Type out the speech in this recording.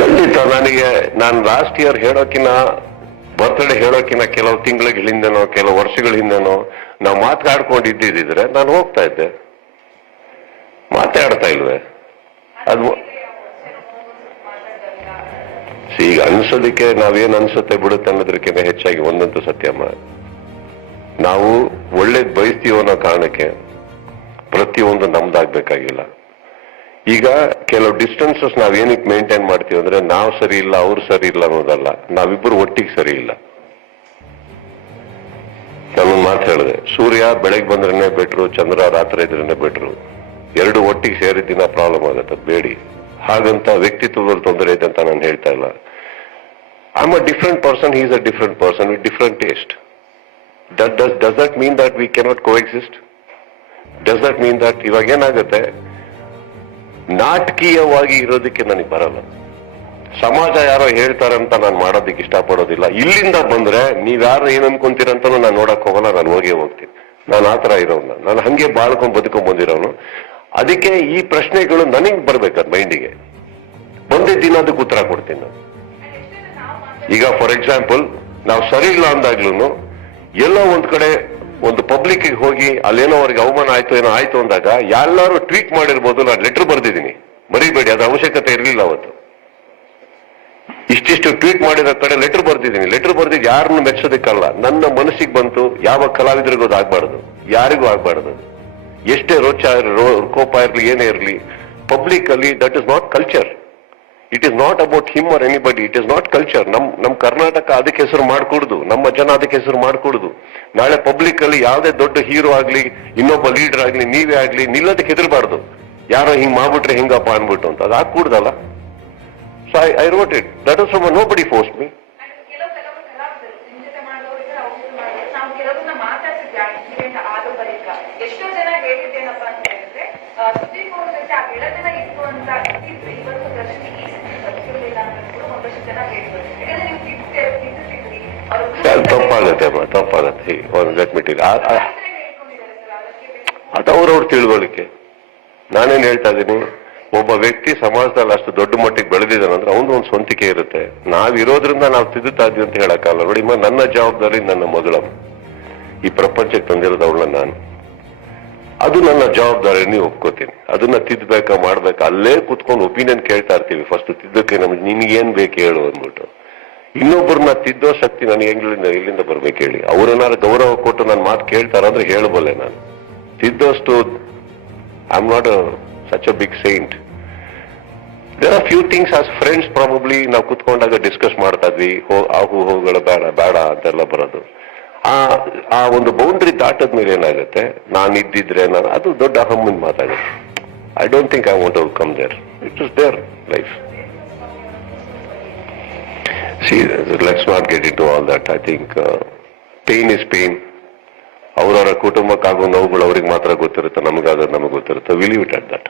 ಖಂಡಿತ ನಾನು last year ಹೇಳೋಕಿನ birthday ಹೇಳೋಕಿನ ಕೆಲವು ತಿಂಗಳ ಹಿಂದೆನೋ ಕೆಲವು ವರ್ಷಗಳ ಹಿಂದೆನೋ ನಾವು ಮಾತಾಡ್ಕೊಂಡಿದ್ದಿದ್ರೆ ನಾನು ಹೋಗ್ತಾ ಇದ್ದೆ. ಮಾತಾಡ್ತಾ ಇಲ್ವೇ? ಅದು ಈಗ ಅನ್ಸೋದಕ್ಕೆ ನಾವೇನ್ ಅನ್ಸುತ್ತೆ ಬಿಡುತ್ತೆ ಅನ್ನೋದಕ್ಕಿಂತ ಹೆಚ್ಚಾಗಿ ಒಂದಂತೂ ಸತ್ಯಮ್ಮ, ನಾವು ಒಳ್ಳೇದ್ ಬಯಸ್ತೀವೋ ಅನ್ನೋ ಕಾರಣಕ್ಕೆ ಪ್ರತಿಯೊಂದು ನಮ್ದಾಗ್ಬೇಕಾಗಿಲ್ಲ. ಈಗ ಕೆಲವು ಡಿಸ್ಟೆನ್ಸಸ್ ನಾವೇನಕ್ಕೆ ಮೇಂಟೈನ್ ಮಾಡ್ತೀವಿ ಅಂದ್ರೆ ನಾವು ಸರಿ ಇಲ್ಲ ಅವ್ರು ಸರಿ ಇಲ್ಲ ಅನ್ನೋದಲ್ಲ, ನಾವಿಬ್ಬರು ಒಟ್ಟಿಗೆ ಸರಿ ಇಲ್ಲ. ನಾನೊಂದು ಮಾತು ಹೇಳಿದೆ, ಸೂರ್ಯ ಬೆಳಗ್ಗೆ ಬಂದ್ರೇನೆ ಬೆಟ್ರು, ಚಂದ್ರ ರಾತ್ರಿ ಇದ್ರೇನೆ ಬೆಟ್ರು. ಎರಡು ಒಟ್ಟಿಗೆ ಸೇರಿದ ದಿನ ಪ್ರಾಬ್ಲಮ್ ಆಗತ್ತೆ, ಬೇಡಿ. ಹಾಗಂತ ವ್ಯಕ್ತಿತ್ವದಲ್ಲಿ ತೊಂದರೆ ಇದೆ ಅಂತ ನಾನು ಹೇಳ್ತಾ ಇಲ್ಲ. I am a different person, he is a different person with different taste. Does that mean that we cannot coexist? Does that mean that ಇವಾಗ ಏನಾಗುತ್ತೆ, ನಾಟಕೀಯವಾಗಿ ಇರೋದಕ್ಕೆ ನನಗೆ ಬರಲ್ಲ. ಸಮಾಜ ಯಾರೋ ಹೇಳ್ತಾರಂತ ನಾನು ಮಾಡೋದಕ್ಕೆ ಇಷ್ಟಪಡೋದಿಲ್ಲ. ಇಲ್ಲಿಂದ ಬಂದ್ರೆ ನೀವ್ಯಾರು ಏನ್ ಅನ್ಕೊಂತೀರಂತನೂ ನಾನು ನೋಡಕ್ ಹೋಗಲ್ಲ, ನಾನು ಹೋಗೇ ಹೋಗ್ತೀನಿ. ನಾನು ಆತರ ಇರೋನು, ನಾನು ಹಂಗೆ ಬಾಳ್ಕೊಂಡ್ ಬದುಕೊಂಡ್ ಬಂದಿರೋನು. ಅದಕ್ಕೆ ಈ ಪ್ರಶ್ನೆಗಳು ನನಗೆ ಬರ್ಬೇಕಾದ ಮೈಂಡಿಗೆ ಬಂದಿದ್ದ ದಿನ ಅದಕ್ಕೆ ಉತ್ತರ ಕೊಡ್ತೀನಿ ನಾನು. ಈಗ ಫಾರ್ ಎಕ್ಸಾಂಪಲ್, ನಾವು ಸರಿ ಇಲ್ಲ ಅಂದಾಗ್ಲೂ ಎಲ್ಲೋ ಒಂದ್ ಕಡೆ ಒಂದು ಪಬ್ಲಿಕ್ ಹೋಗಿ ಅಲ್ಲೇನೋ ಅವ್ರಿಗೆ ಅವಮಾನ ಆಯ್ತು ಏನೋ ಆಯ್ತು ಅಂದಾಗ ಎಲ್ಲರೂ ಟ್ವೀಟ್ ಮಾಡಿರ್ಬೋದು, ನಾನು ಲೆಟರ್ ಬರ್ದಿದ್ದೀನಿ, ಮರಿಬೇಡಿ, ಅದ್ರ ಅವಶ್ಯಕತೆ ಇರಲಿಲ್ಲ ಅವತ್ತು. ಇಷ್ಟಿಷ್ಟು ಟ್ವೀಟ್ ಮಾಡಿದ ಕಡೆ ಲೆಟರ್ ಬರ್ದಿದ್ದೀನಿ. ಲೆಟರ್ ಬರ್ದಿದ್ದು ಯಾರನ್ನು ಮೆಚ್ಚೋದಕ್ಕಲ್ಲ, ನನ್ನ ಮನಸ್ಸಿಗೆ ಬಂತು. ಯಾವ ಕಲಾವಿದರಿಗೂ ಅದು ಆಗ್ಬಾರ್ದು, ಯಾರಿಗೂ ಆಗ್ಬಾರ್ದು. ಎಷ್ಟೇ ಕೋಪ ಇರಲಿ ಏನೇ ಇರಲಿ, ಪಬ್ಲಿಕ್ ಅಲ್ಲಿ that is not culture. It is not about him or anybody, it is not culture. ನಮ್ ಕರ್ನಾಟಕ ಅದಕ್ಕೆ ಹೆಸರು ಮಾಡ್ಕೊಡುದು, ನಮ್ಮ ಜನ ಅದಕ್ಕೆ ಹೆಸರು ಮಾಡ್ಕೊಡುದು. ನಾಳೆ ಪಬ್ಲಿಕ್ ಅಲ್ಲಿ ಯಾವುದೇ ದೊಡ್ಡ ಹೀರೋ ಆಗ್ಲಿ, ಇನ್ನೊಬ್ಬ ಲೀಡರ್ ಆಗ್ಲಿ, ನೀವೇ ಆಗ್ಲಿ, ನಿಲ್ಲದಕ್ಕೆ ಹೆದರ್ಬಾರ್ದು. ಯಾರೋ ಹಿಂಗ್ ಮಾಡ್ಬಿಟ್ರೆ ಹಿಂಗಪ್ಪ ಅನ್ಬಿಟ್ಟು ಅಂತ, ಅದು ಆಗ್ಕೂಡ್ದಲ್ಲ. So I wrote it. That is from nobody forced me. ಎಷ್ಟೋ ಜನ ಹೇಳಿದ್ದೇನಪ್ಪ ಅಂತ ಹೇಳಿದ್ರೆ, ಸುದೀಪ್ ಅವ್ರ ಜೊತೆ ಆ ಗೆಳತನ ಇತ್ತು ಅಂತ ಇಟ್ಟಿದ್ರೆ ಇವತ್ತು ಪ್ರಶ್ನೆ ಇಲ್ಲ ಅಂತ ಕೂಡ ಒಂದಷ್ಟು ಜನ ಹೇಳ್ಬೋದು. ಯಾಕಂದ್ರೆ ನೀವು ತಿದ್ದಿದ್ರಿ ತಪ್ಪಾಗತ್ತೆ. ಅದು ಅವ್ರವ್ರ ತಿಳುವಳಿಕೆ. ನಾನೇನ್ ಹೇಳ್ತಾ ಇದ್ದೀನಿ, ಒಬ್ಬ ವ್ಯಕ್ತಿ ಸಮಾಜದಲ್ಲಿ ಅಷ್ಟು ದೊಡ್ಡ ಮಟ್ಟಿಗೆ ಬೆಳೆದಿದ್ದಾನಂದ್ರೆ ಅವನು ಒಂದು ಸ್ವಂತಿಕೆ ಇರುತ್ತೆ. ನಾವಿರೋದ್ರಿಂದ ನಾವು ತಿದ್ದುತ್ತಾ ಇದ್ವಿ ಅಂತ ಹೇಳಕ್ಕಾಗಲ್ಲ. ನೋಡಿ, ನನ್ನ ಜವಾಬ್ದಾರಿ ನನ್ನ ಮಗಳ ಈ ಪ್ರಪಂಚಕ್ಕೆ ತಂದಿರೋದು ಅವಳನ್ನ ನಾನು. ಅದು ನನ್ನ ಜವಾಬ್ದಾರಿ, ನೀವು ಒಪ್ಕೋತೀನಿ. ಅದನ್ನ ತಿದ್ದಬೇಕಾ ಮಾಡ್ಬೇಕಾ, ಅಲ್ಲೇ ಕುತ್ಕೊಂಡು ಒಪಿನಿಯನ್ ಕೇಳ್ತಾ ಇರ್ತೀವಿ. ಫಸ್ಟ್ ತಿದ್ದಕ್ಕೆ ನಿನ್ಗೇನ್ ಬೇಕು ಹೇಳು ಅಂದ್ಬಿಟ್ಟು. ಇನ್ನೊಬ್ಬರನ್ನ ತಿದ್ದೋ ಶಕ್ತಿ ನನಗೆ ಎಲ್ಲಿಂದ ಬರ್ಬೇಕು ಹೇಳಿ? ಅವ್ರನ್ನಾರು ಗೌರವ ಕೊಟ್ಟು ನನ್ನ ಮಾತು ಕೇಳ್ತಾರಂದ್ರೆ ಹೇಳಬಲ್ಲೆ ನಾನು. ತಿದ್ದೋಷ್ಟು I am not such a big saint. There are few things as friends probably ನಾವು ಕುತ್ಕೊಂಡಾಗ ಡಿಸ್ಕಸ್ ಮಾಡ್ತಾ ಇದ್ವಿ. ಹೋಗುಗಳ ಬೇಡ ಅಂತೆಲ್ಲ ಬರೋದು. ಆ ಒಂದು ಬೌಂಡ್ರಿ ದಾಟದ ಮೇಲೆ ಏನಾಗುತ್ತೆ, ನಾನಿದ್ದಿದ್ರೆ ನಾನು ಅದು ದೊಡ್ಡ ಅಹಮ್ಮನ್ ಮಾತಾಡುತ್ತೆ. I don't think I want to come there. It is their life. See, let's not get into all that. I think pain is pain. ಅವರವರ ಕುಟುಂಬಕ್ಕಾಗೋ ನೋವುಗಳು ಅವ್ರಿಗೆ ಮಾತ್ರ ಗೊತ್ತಿರುತ್ತೆ, ನಮಗಾದ್ರೆ ನಮಗೆ ಗೊತ್ತಿರುತ್ತೆ. We leave it at that.